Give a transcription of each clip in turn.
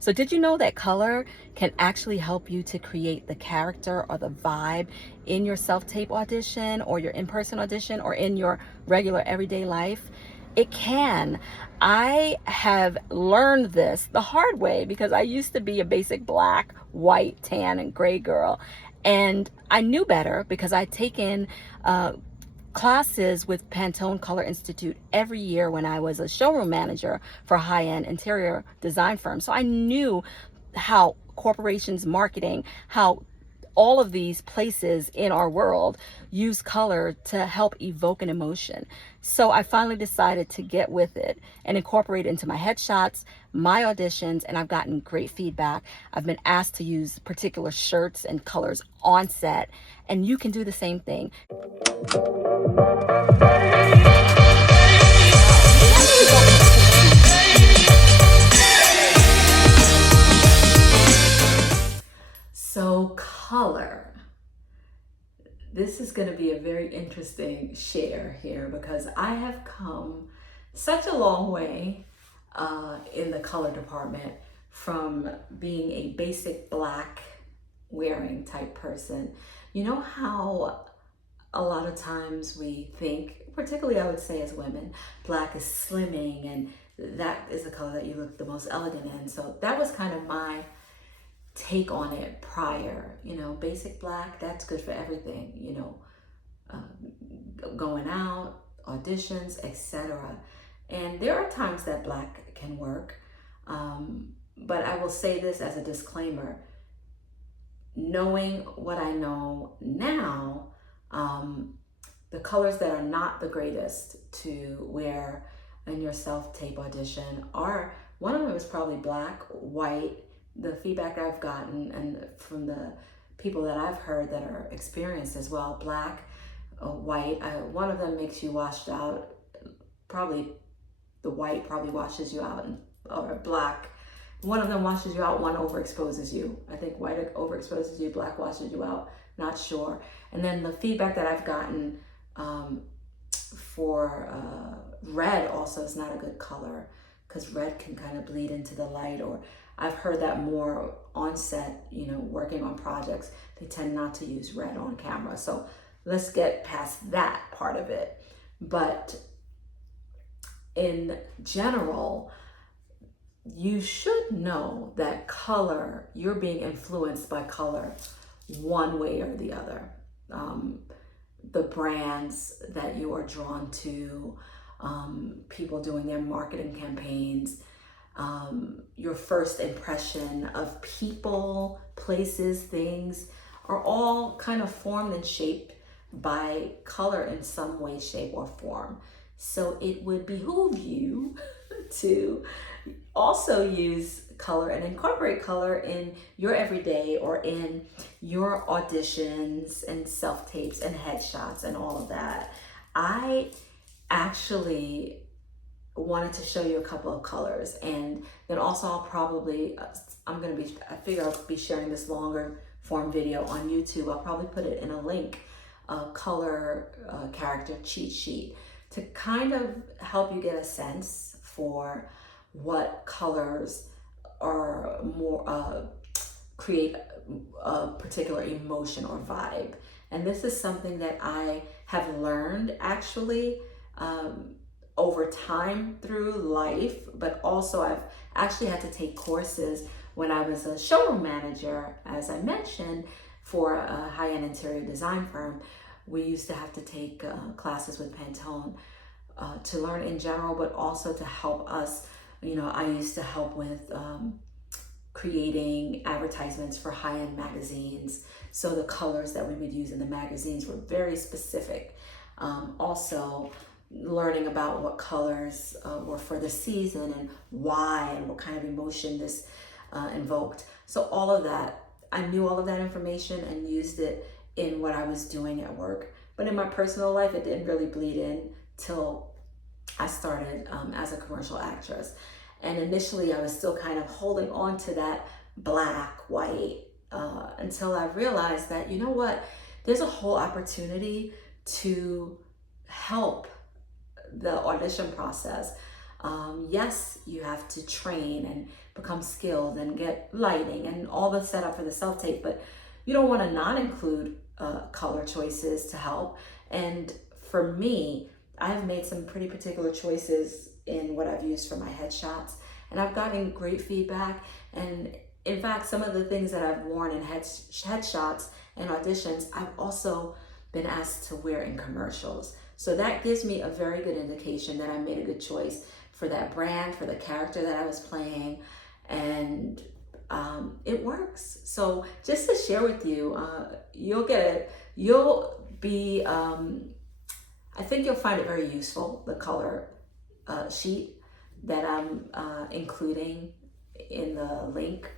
So did you know that color can actually help you to create the character or the vibe in your self-tape audition or your in-person audition or in your regular everyday life? It can. I have learned this the hard way because I used to be a basic black, white, tan, and gray girl. And I knew better because I'd taken classes with Pantone Color Institute every year when I was a showroom manager for a high-end interior design firm. So I knew how corporations marketing, how all of these places in our world use color to help evoke an emotion. So I finally decided to get with it and incorporate it into my headshots, my auditions, and I've gotten great feedback. I've been asked to use particular shirts and colors on set, and you can do the same thing. So color. This is going to be a very interesting share here because I have come such a long way in the color department from being a basic black wearing type person. You know how a lot of times we think, particularly I would say as women, black is slimming and that is the color that you look the most elegant in. So that was kind of my take on it prior. Basic black, that's good for everything, going out, auditions, etc. And there are times that black can work, but I will say this as a disclaimer: knowing what I know now, the colors that are not the greatest to wear in your self-tape audition are, one of them is probably black, white. The feedback I've gotten and from the people that I've heard that are experienced as well, black, white, one of them makes you washed out. Probably the white probably washes you out, or black, one of them washes you out, one overexposes you. I think white overexposes you, black washes you out, not sure. And then the feedback that I've gotten for red also is not a good color because red can kind of bleed into the light, or I've heard that more on set, working on projects, they tend not to use red on camera. So let's get past that part of it. But in general, you should know that color, you're being influenced by color one way or the other. The brands that you are drawn to, people doing their marketing campaigns, your first impression of people, places, things are all kind of formed and shaped by color in some way, shape, or form. So it would behoove you to also use color and incorporate color in your everyday or in your auditions and self-tapes and headshots and all of that. I actually wanted to show you a couple of colors, and then also I figure I'll be sharing this longer form video on YouTube. I'll probably put it in a link, color character cheat sheet, to kind of help you get a sense for what colors are more create a particular emotion or vibe. And this is something that I have learned actually over time through life, but also I've actually had to take courses when I was a showroom manager, as I mentioned, for a high-end interior design firm. We used to have to take classes with Pantone to learn in general, but also to help us. I used to help with creating advertisements for high-end magazines. So the colors that we would use in the magazines were very specific. Also, learning about what colors were for the season and why and what kind of emotion this invoked. So all of that, I knew all of that information and used it in what I was doing at work. But in my personal life, it didn't really bleed in till I started as a commercial actress. And initially I was still kind of holding on to that black, white, until I realized that, you know what, there's a whole opportunity to help the audition process. Yes, you have to train and become skilled and get lighting and all the setup for the self-tape, but you don't want to not include color choices to help. And for me, I've made some pretty particular choices in what I've used for my headshots, and I've gotten great feedback. And in fact, some of the things that I've worn in headshots and auditions, I've also been asked to wear in commercials. So that gives me a very good indication that I made a good choice for that brand, for the character that I was playing, and it works. So just to share with you, you'll be, I think you'll find it very useful, the color sheet that I'm including in the link,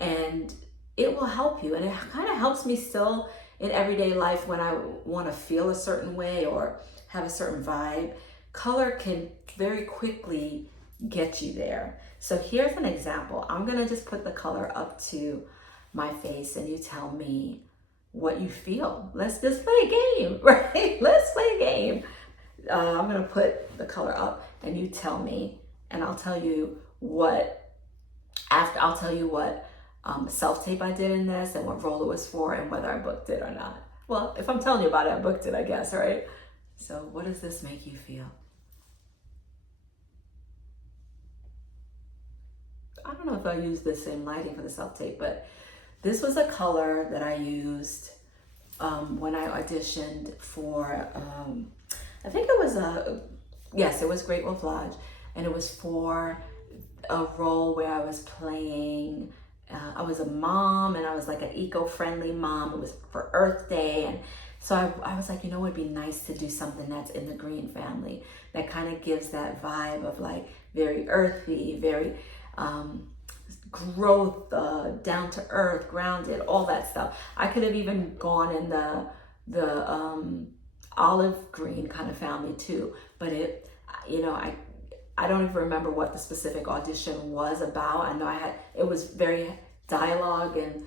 and it will help you. And it kind of helps me still in everyday life when I want to feel a certain way or have a certain vibe. Color can very quickly get you there. So here's an example. I'm gonna just put the color up to my face and you tell me what you feel. Let's just play a game, right? Let's play a game. I'm gonna put the color up and you tell me, and I'll tell you what self-tape I did in this and what role it was for and whether I booked it or not. Well, if I'm telling you about it, I booked it, I guess, right? So what does this make you feel? I don't know if I used the same lighting for the self-tape, but this was a color that I used when I auditioned for, I think it was yes, it was Great Wolf Lodge, and it was for a role where I was playing, I was a mom, and I was like an eco-friendly mom. It was for Earth Day, and so I was like, you know, it'd be nice to do something that's in the green family that kind of gives that vibe of like very earthy, very growth, down to earth, grounded, all that stuff. I could have even gone in the olive green kind of family too, but it, you know, I don't even remember what the specific audition was about. I know it was very dialogue and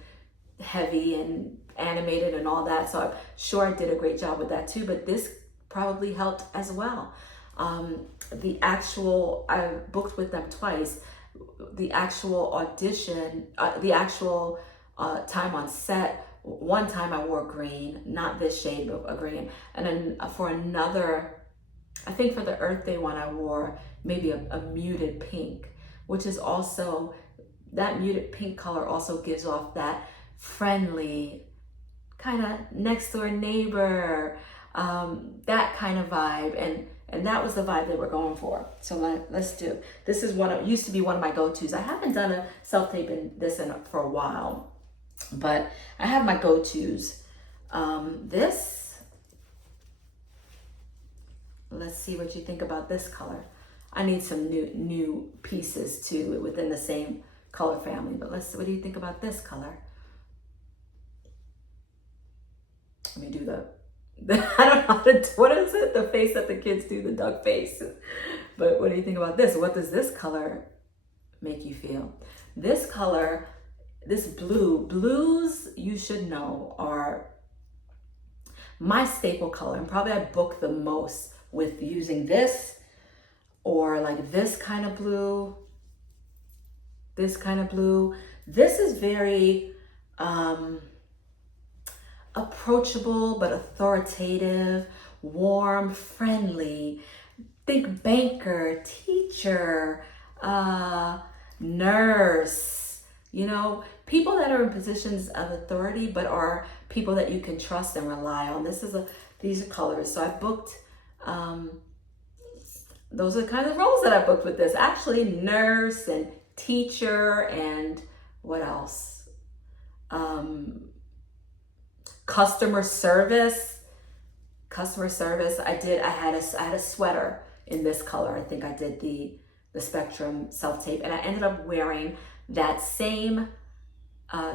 heavy and animated and all that, so I'm sure I did a great job with that too, but this probably helped as well. I booked with them twice. The actual audition, time on set, one time I wore green, not this shade, but a green. And then for another, I think for the Earth Day one, I wore maybe a muted pink, which is also, that muted pink color also gives off that friendly, kind of next door neighbor, that kind of vibe. And that was the vibe they were going for. So let's do. This is used to be one of my go-tos. I haven't done a self-tape for a while, but I have my go-tos. Let's see what you think about this color. I need some new pieces too within the same color family, but what do you think about this color? Let me do I don't know how to, what is it? The face that the kids do, the duck face. But what do you think about this? What does this color make you feel? This color, this blues, you should know, are my staple color, and probably I book the most with using this or like this kind of blue, this kind of blue. This is very approachable but authoritative, warm, friendly. Think banker, teacher, nurse, you know, people that are in positions of authority but are people that you can trust and rely on. These are colors. So I booked, those are the kind of roles that I booked with this. Actually, nurse and teacher and what else? Customer service. I had a sweater in this color. I think I did the Spectrum self-tape, and I ended up wearing that same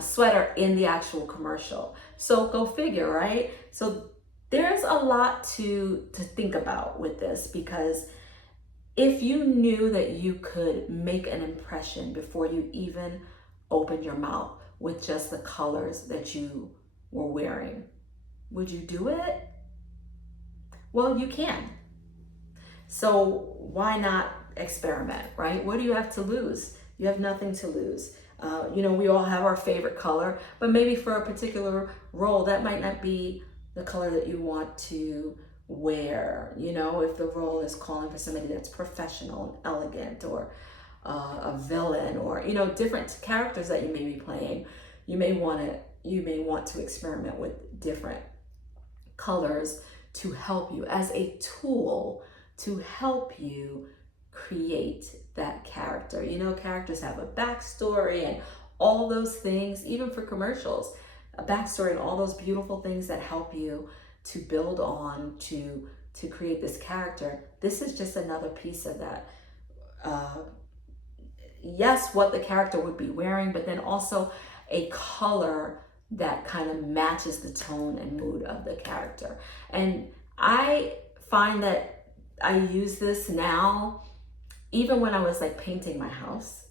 sweater in the actual commercial. So go figure, right? So there's a lot to think about with this, because if you knew that you could make an impression before you even opened your mouth with just the colors that you were wearing, would you do it? Well, you can. So why not experiment, right? What do you have to lose? You have nothing to lose. We all have our favorite color, but maybe for a particular role, that might not be the color that you want to wear. If the role is calling for somebody that's professional and elegant, or a villain, or different characters that you may be playing, you may want to experiment with different colors to help you, as a tool to help you create that character. Characters have a backstory and all those things, even for commercials, a backstory and all those beautiful things that help you to build on to create this character. This is just another piece of that. Yes, what the character would be wearing, but then also a color that kind of matches the tone and mood of the character. And I find that I use this now, even when I was like painting my house,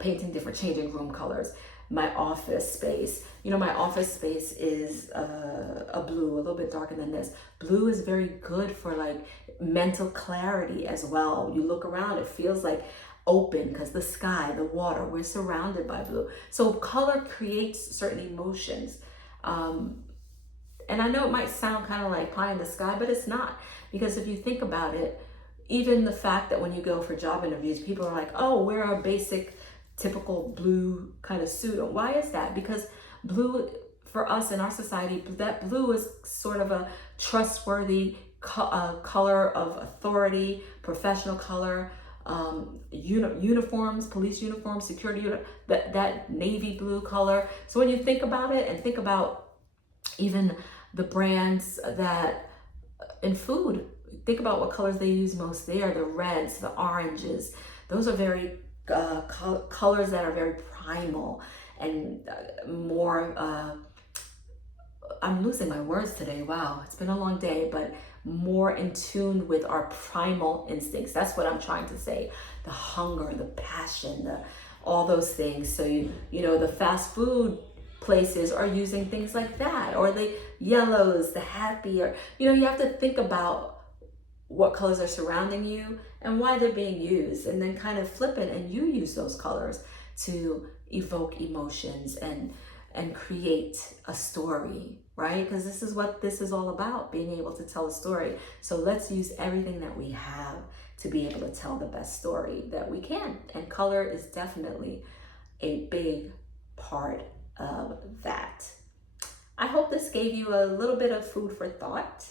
painting different changing room colors, my office space. My office space is a blue, a little bit darker than this. Blue is very good for like mental clarity as well. You look around, it feels like open because the sky, the water, we're surrounded by blue. So color creates certain emotions. And I know it might sound kind of like pie in the sky, but it's not. Because if you think about it, even the fact that when you go for job interviews, people are like, oh, wear a basic, typical blue kind of suit. Why is that? Because blue, for us in our society, that blue is sort of a trustworthy color of authority, professional color. Uniforms, police uniforms, security, that navy blue color. So when you think about it, and think about even the brands that in food, think about what colors they use most there, the reds, the oranges. Those are very colors that are very primal and more, I'm losing my words today. Wow, it's been a long day, but more in tune with our primal instincts. That's what I'm trying to say. The hunger, the passion, all those things. So the fast food places are using things like that, or the yellows, the happy, or you have to think about what colors are surrounding you and why they're being used, and then kind of flip it and you use those colors to evoke emotions and create a story, right? Because this is what this is all about, being able to tell a story. So let's use everything that we have to be able to tell the best story that we can. And color is definitely a big part of that. I hope this gave you a little bit of food for thought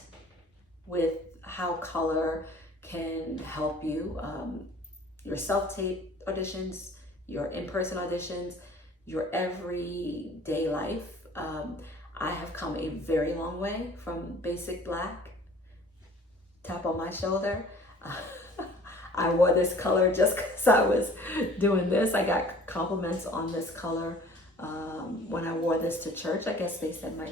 with how color can help you, your self-tape auditions, your in-person auditions, your everyday life. I have come a very long way from basic black. Tap on my shoulder. I wore this color just because I was doing this. I got compliments on this color when I wore this to church. I guess they said my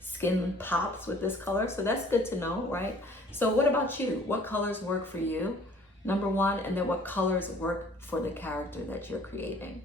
skin pops with this color. So that's good to know, right? So what about you? What colors work for you? Number one, and then what colors work for the character that you're creating?